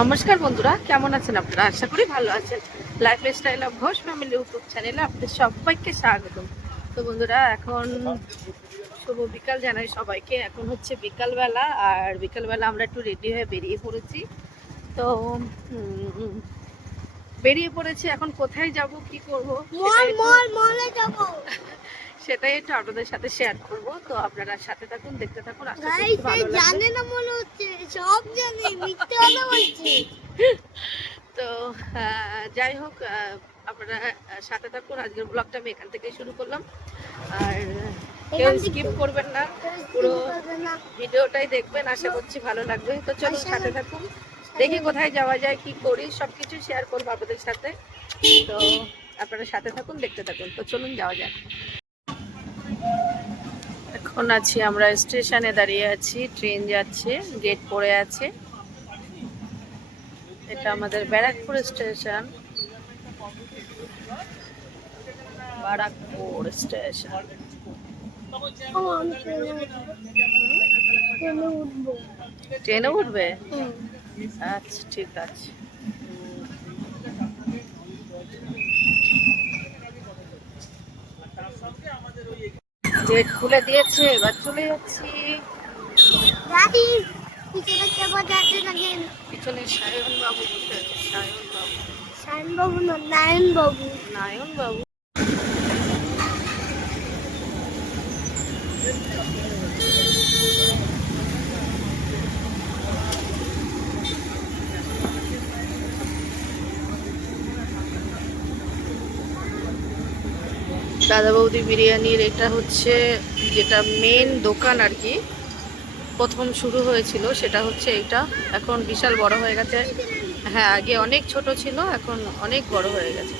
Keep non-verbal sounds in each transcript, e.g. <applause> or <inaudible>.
নমস্কার বন্ধুরা কেমন আছেন আপনারা? আশা করি ভালো আছেন। Lifestyle of Ghosh family YouTube চ্যানেলে আপনাদের সবাইকে স্বাগত তো বন্ধুরা এখন শুভ বিকাল জানাই সবাইকে। এখন হচ্ছে বিকালবেলা আর বিকালবেলা আমরা একটু রেডি হয়ে বেরিয়ে পড়েছি। তো বেরিয়ে পড়েছি এখন কোথায় যাব কি করব মল মল মলে যাব। <laughs> সেটাই একটু আপনাদের সাথে শেয়ার করব। তো আপনারা সাথে থাকুন দেখতে থাকুন গাইস ভালো জানে না মনে হচ্ছে সব জানে মিথ্যে কথা বলছে। তো যাই হোক আপনারা সাথে থাকুন আজকের ব্লগটা আমি এখান থেকে শুরু করলাম। আর কেউ স্কিপ করবেন না পুরো ভিডিওটাই দেখবেন আশা করছি ভালো লাগবে। তো চলুন সাথে থাকুন দেখি কোথায় যাওয়া যায় কি করি সবকিছু শেয়ার করব আপনাদের সাথে। তো আপনারা সাথে থাকুন দেখতে থাকুন। তো চলুন যাওয়া যাক। এখন আছি আমরা স্টেশনে দাঁড়িয়ে আছি, ট্রেন যাচ্ছে গেট পড়ে আছে। এটা আমাদের ব্যারাকপুর স্টেশন। বারাকপুর স্টেশন। ট্রেনে উঠবে? আচ্ছা ঠিক আছে। গেট খুলে দিয়েছে এবার চলে যাচ্ছি। দাদি পিছনে কে যাচ্ছে না কেন পিছনে সায়ন বাবু বসে আছে সায়ন বাবু সায়ন বাবু না নারায়ণ বাবু নায়ন বাবু দাদা বৌদি বিরিয়ানির এটা হচ্ছে যেটা মেন দোকান আর কি। প্রথম শুরু হয়েছিল, সেটা হচ্ছে এইটা। এখন বিশাল বড় হয়ে গেছে। হ্যাঁ আগে অনেক ছোট ছিল, এখন অনেক বড় হয়ে গেছে।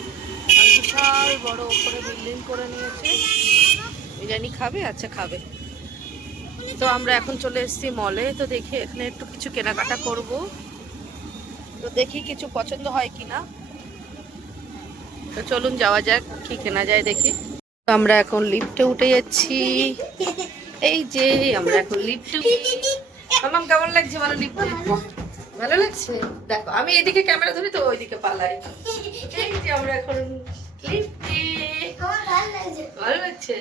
বিশাল বড় ওপরে বিল্ডিং করে নিয়েছে। বিরিয়ানি খাবে? আচ্ছা খাবে। তো আমরা এখন চলে এসেছি মলে তো দেখি, এখানে একটু কিছু কেনাকাটা করব। তো দেখি কিছু পছন্দ হয় কিনা। তো চলুন যাওয়া যাক, কি কেনা যায় দেখি। আমরা এখন লিফটে উঠে যাচ্ছি। এই যে আমরা এখন লিফটে আমার কেমন লাগছে ভালো লিফটে ভালো লাগছে? দেখো আমি এদিকে ক্যামেরা ধরি তো ওইদিকে পালাই। এই যে আমরা এখন লিফটে ভালো লাগছে?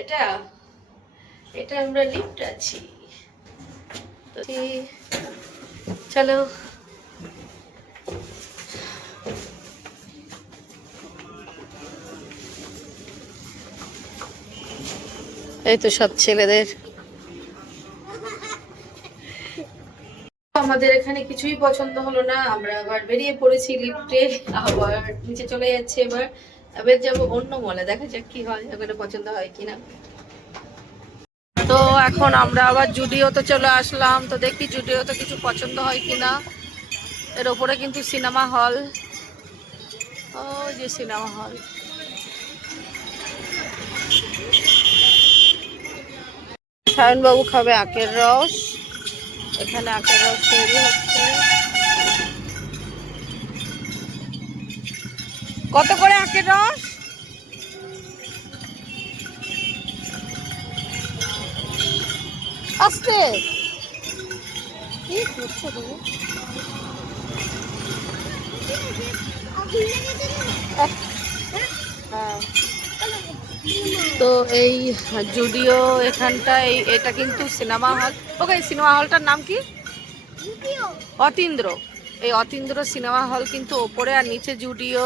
এটা এটা আমরা লিফট আছি। তো চলো। এই তো সব ছেলেদের। আমাদের এখানে কিছুই পছন্দ হলো না। আমরা আবার বেরিয়ে পড়েছি লিফটে। আবার নিচে চলে যাচ্ছে এবার। এবার যাব অন্য মলে দেখা যাক কি হয়, ওখানে পছন্দ হয় কিনা। তো এখন আমরা আবার জুডিওতে চলে আসলাম। তো দেখি জুডিওতে কিছু পছন্দ হয় কিনা। এর ওপরে কিন্তু সিনেমা হল। ও যে সিনেমা হল। সায়নবাবু খাবে আখের রস। এখানে আখের রস তৈরি হচ্ছে। কত করে আখের রস? আস্তে। কি করছ তুমি? হ্যাঁ। তো এই জুডিও এখানটায় এটা কিন্তু সিনেমা হল। ওকে সিনেমা হলটার নাম কি? অতীন্দ্র। এই অতীন্দ্র সিনেমা হল কিন্তু ওপরে আর নিচে জুডিও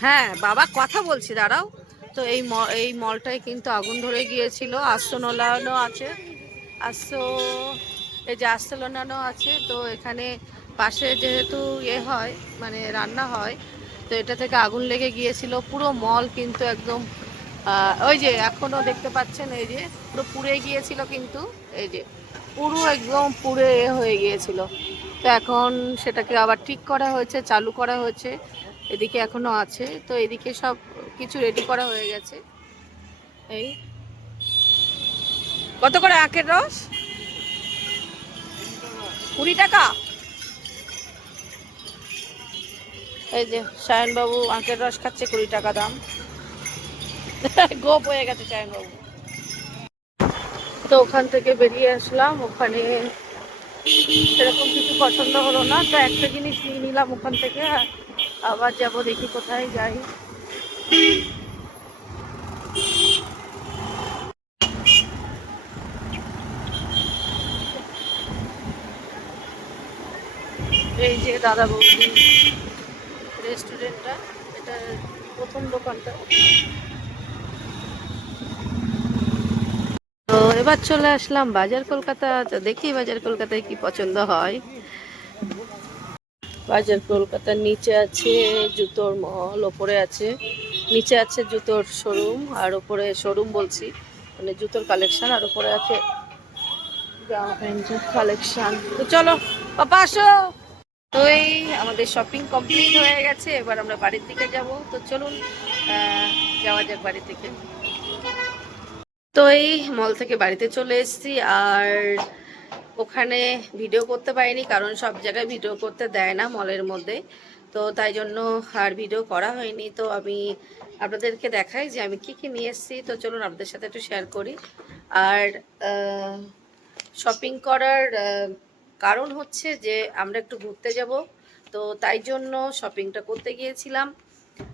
হ্যাঁ বাবা কথা বলছি দাঁড়াও। তো এই ম- এই মলটায় কিন্তু আগুন ধরে গিয়েছিল। আস্তনোলানো আছে। আস্ত এই যে আস্তলোনানো আছে। তো এখানে পাশে যেহেতু ইয়ে হয় মানে রান্না হয় তো এটা থেকে আগুন লেগে গিয়েছিল। পুরো মল কিন্তু একদম ওই যে এখনও দেখতে পাচ্ছেন, এই যে পুরো পুড়ে গিয়েছিল কিন্তু, এই যে পুরো একদম পুড়ে হয়ে গিয়েছিল। তো এখন সেটাকে আবার ঠিক করা হয়েছে, চালু করা হয়েছে, এদিকে এখনও আছে। তো এদিকে সব কিছু রেডি করা হয়ে গেছে। এই। কত করে আখের রস? কুড়ি টাকা? এই যে সায়নবাবু আখের রস খাচ্ছে কুড়ি টাকা দাম। <laughs> গোপ হয়ে গেছে সায়নবাবু তো ওখান থেকে বেরিয়ে আসলাম, ওখানে সেরকম কিছু পছন্দ হলো না, তো একটা জিনিস নিয়ে নিলাম ওখান থেকে, আবার যাব দেখি কোথায় যাই। এই যে দাদা বৌদি রেস্টুরেন্টটা এটা প্রথম দোকানটা। তো এবার চলে আসলাম বাজার কলকাতা। তো দেখি বাজার কলকাতায় কি পছন্দ হয়। বাজার কলকাতার নিচে আছে জুতোর মল, ওপরে আছে, নিচে আছে জুতোর শোরুম আর ওপরে শোরুম বলছি মানে জুতোর কালেকশন আর ওপরে আছে প্যান্টের কালেকশন তো চলো, পাপা আসো। তো এই আমাদের শপিং কমপ্লিট হয়ে গেছে, এবার আমরা বাড়ির দিকে যাব। তো চলুন যাওয়া যাক বাড়ি থেকে। তো এই মল থেকে বাড়িতে চলে এসেছি আর ওখানে ভিডিও করতে পারিনি, কারণ সব জায়গায় ভিডিও করতে দেয় না মলের মধ্যে। তো তাই জন্য আর ভিডিও করা হয়নি। তো আমি আপনাদেরকে দেখাই যে আমি কি কি নিয়ে এসেছি। তো চলুন আপনাদের সাথে একটু শেয়ার করি। আর শপিং করার কারণ হচ্ছে যে আমরা একটু ঘুরতে যাব। তো তাই জন্য শপিংটা করতে গিয়েছিলাম।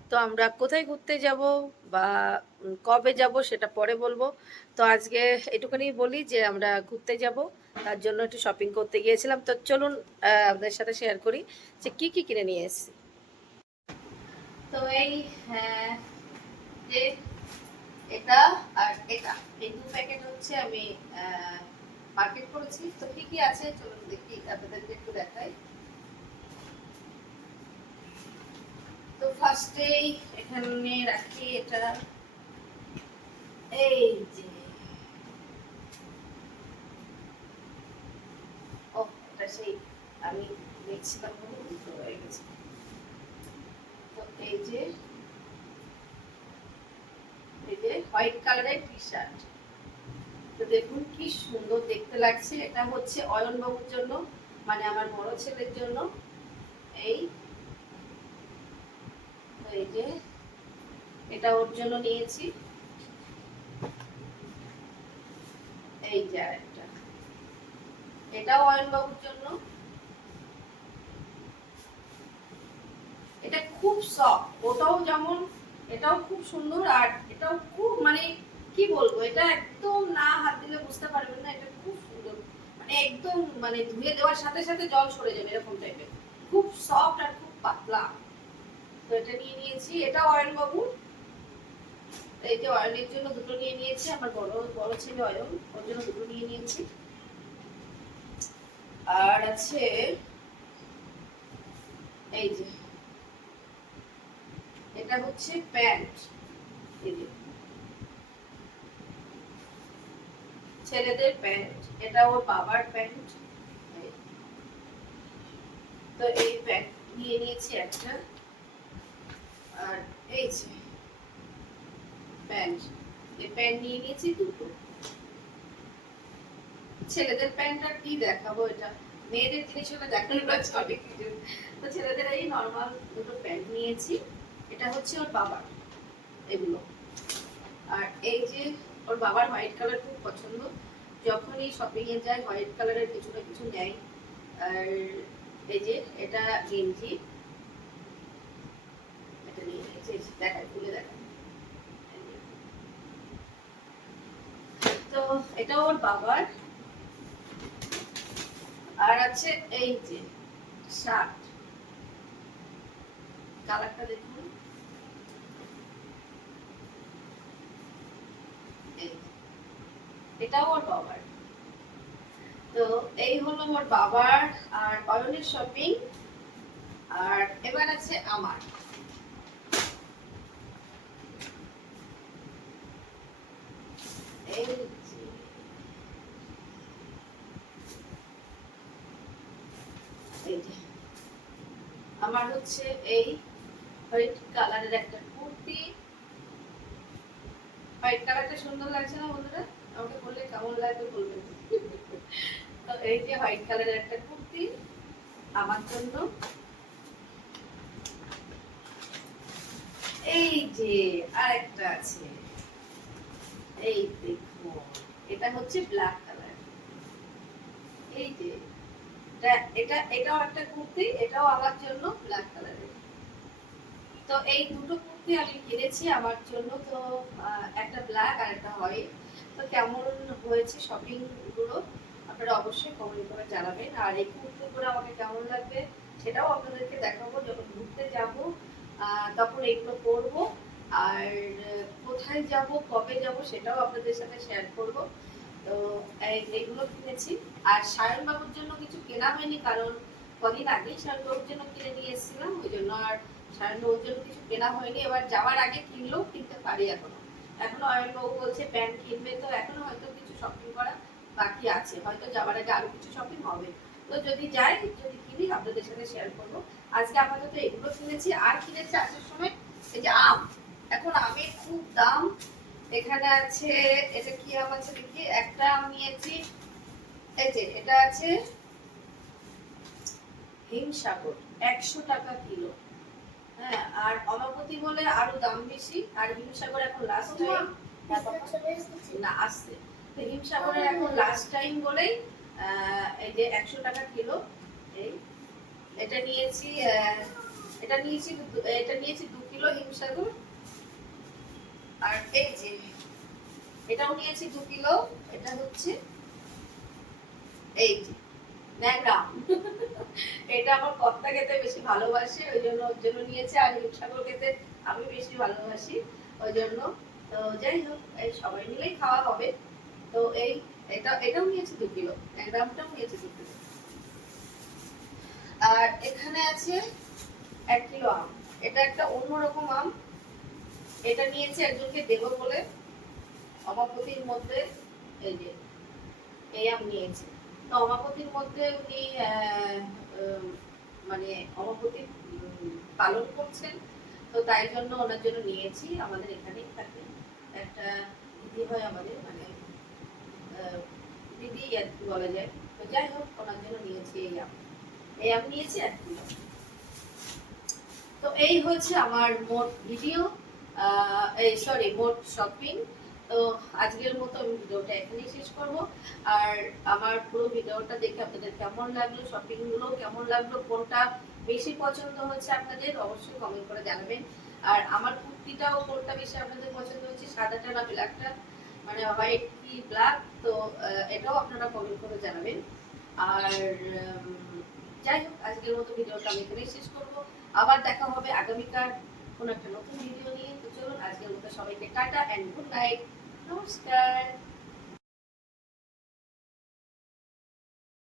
তো আমরা কোথায় ঘুরতে যাব বা কবে যাব সেটা পরে বলব। তো আজকে এটুকুনি বলি যে আমরা ঘুরতে যাব তার জন্য একটু শপিং করতে গিয়েছিলাম। তো চলুন আপনাদের সাথে শেয়ার করি যে কি কি কিনে নিয়ে এসেছি। তো এই হ্যাঁ, যে এটা আর এটা এই দু প্যাকেট হচ্ছে আমি মার্কেট করেছি। তো কি কি আছে? চলুন দেখি আপনাদেরকে একটু দেখাই। তো ফার্স্টেই এখানে রাখি এটা। এই যে। এটা হয়ে হোয়াইট কালারের তো দেখুন কি সুন্দর দেখতে লাগছে। এটা হচ্ছে জন্য মানে আমার বড় ছেলের জন্য। এই তো এই যে এটা ওর জন্য নিয়েছি। এই যে আরেকটা। এটাও অয়ন বাবুর জন্য। এটা খুব সফট ওটাও যেমন, এটাও খুব সুন্দর আর এটাও খুব মানে কি বলব, এটা একদম না হাত দিলে বুঝতে পারবেন না, এটা খুব সুন্দর। মানে একদম মানে ধুয়ে দেওয়ার সাথে সাথে জল সরে যাবে এরকম টাইপের খুব সফট আর খুব পাতলা। তো এটা নিয়ে নিয়েছি এটা অয়ন বাবু এই যে অয়নের জন্য দুটো নিয়ে নিয়েছি, আমার বড় বড় ছেলে অয়ন, ওর জন্য দুটো নিয়ে নিয়েছি। আর আছে, এই যে, এটা হচ্ছে প্যান্ট। ছেলেদের প্যান্ট, এটা ওর বাবার প্যান্ট। তো এই প্যান্ট নিয়ে নিয়েছি একটা। আর এই যে প্যান্ট। প্যান্ট নিয়ে নিয়েছি দুটো। ছেলেদের প্যান্ট আর কি দেখাবো এটা? মেয়েদের জিনিস হলে দেখানো যাচ্ছে অনেক কিছু। তো ছেলেদের এই নর্মাল দুটো প্যান্ট নিয়েছি। এটা হচ্ছে ওর বাবার এগুলো। আর এই যে ওর বাবার হোয়াইট কালার খুব পছন্দ। যখনই শপিং এ যায়, হোয়াইট কালারের কিছু না কিছু নেয়। আর এই যে এটা গেঞ্জি। এটা নিয়ে দেখায় খুলে দেখায় তো এটা ওর বাবার। আর আছে এই যে শার্ট কালারটা দেখুন। এটাও ওর বাবার। তো এই হলো ওর বাবার আর অয়নের শপিং আর এবার আছে আমার এই যে। এই যে। আমার হচ্ছে এই হোয়াইট কালারের একটা কুর্তি। হোয়াইট কালারটা সুন্দর লাগছে না বন্ধুরা? আমাকে বললে কেমন লাগবে বলবেন। তো এই যে হোয়াইট কালারের একটা কুর্তি, আমার জন্য। এই যে আরেকটা আছে। এই দেখুন, এটা হচ্ছে ব্ল্যাক কালার। এই যে এটা- এটা, এটাও একটা কুর্তি, এটাও আমার জন্য ব্ল্যাক কালারের তো এই দুটো কুর্তি আমি কিনেছি আমার জন্য, তো একটা ব্ল্যাক আর একটা হোয়াইট তো কেমন হয়েছে শপিংগুলো আপনারা অবশ্যই কমেন্ট করে জানাবেন। আর এই কুর্তিগুলো আমাকে কেমন লাগবে সেটাও আপনাদেরকে দেখাবো। যখন ঘুরতে যাব তখন এগুলো পরবো। আর, কোথায় যাব, কবে যাব সেটাও আপনাদের সাথে শেয়ার করব। তো এই- এইগুলো কিনেছি। আর সায়ন বাবুর জন্য কিছু কেনা হয়নি, কারণ কদিন আগেই সায়ন বাবুর জন্য কিনে নিয়ে এসেছিলাম, ওই জন্য আর সায়ন বাবুর জন্য কিছু কেনা হয়নি। এবার যাওয়ার আগে কিনলেও কিনতে পারি এখনও। এখনও অয়ন বাবু বলছে, প্যান্ট কিনবে তো, এখনও হয়তো কিছু শপিং করা বাকি আছে। হয়তো যাওয়ার আগে আরও কিছু শপিং হবে। তো যদি যাই, যদি কিনি, আপনাদের সাথে শেয়ার করব। আজকে আপাতত এগুলো কিনেছি। আর কিনেছি আসার সময় এই যে আম। এখন আমের খুব দাম। এখানে আছে এটা কি আম আছে দেখি? একটা আম নিয়েছি। এই যে এটা আছে হিমসাগর একশো টাকা কিলো। হ্যাঁ আর অমাপতি বলে আরও দাম বেশি আর হিমসাগর এখন লাস্ট টাইম না আসছে। তো হিমসাগরের এখন লাস্ট টাইম বলেই এই যে একশো টাকা কিলো এই এটা নিয়েছি আহ, এটা নিয়েছি এটা নিয়েছি দু কিলো হিমসাগর। আর এই যে এটাও নিয়েছি দু কিলো, এটা হচ্ছে এই যে। এটা আমার কর্তা খেতে বেশি ভালোবাসে, ওই জন্য ওর জন্য নিয়েছে, আর হিমসাগর খেতে আমি বেশি ভালোবাসি, ওই জন্য। তো যাই হোক, এই সবাই মিলেই খাওয়া হবে। তো এই, এটা, এটাও নিয়েছি দু কিলো ন্যাংরামটাও নিয়েছি দু কিলো। আর এখানে আছে এক কিলো আম। এটা একটা অন্যরকম আম এটা নিয়েছে একজনকে দেব বলে অমাপতির মধ্যে, এই যে, এই আম নিয়েছে। তো অমাপতির মধ্যে উনি মানে অমাপতি পালন করছেন। তো তাই জন্য ওনার জন্য নিয়েছি, আমাদের এখানেই থাকে। একটা দিদি হয় আমাদের মানে দিদি আর কি বলা যায়। তো যাই হোক, ওনার জন্য নিয়েছি এই আম। এই আম নিয়েছি এক কিলো তো এই হচ্ছে আমার মোট ভিডিও। এই সরি মোট শপিং তো আজকের মতো আমি ভিডিওটা এখানেই শেষ করব। আর আমার পুরো ভিডিওটা দেখে আপনাদের কেমন লাগল শপিংগুলো কেমন লাগল, কোনটা বেশি পছন্দ হচ্ছে আপনাদের, অবশ্যই কমেন্ট করে জানাবেন। আর আমার কুর্তিটাও কোনটা বেশি আপনাদের পছন্দ হচ্ছে, সাদাটা না ব্ল্যাকটা? মানে হোয়াইট কি ব্ল্যাক তো এটাও আপনারা কমেন্ট করে জানাবেন। আর যাই হোক, আজকের মতো ভিডিওটা আমি এখানেই শেষ করব। আবার দেখা হবে আগামীকাল কোনো একটা নতুন ভিডিও নিয়ে। আজকের মতো সবাইকে টাটা অ্যান্ড গুড নাইট নমস্কার।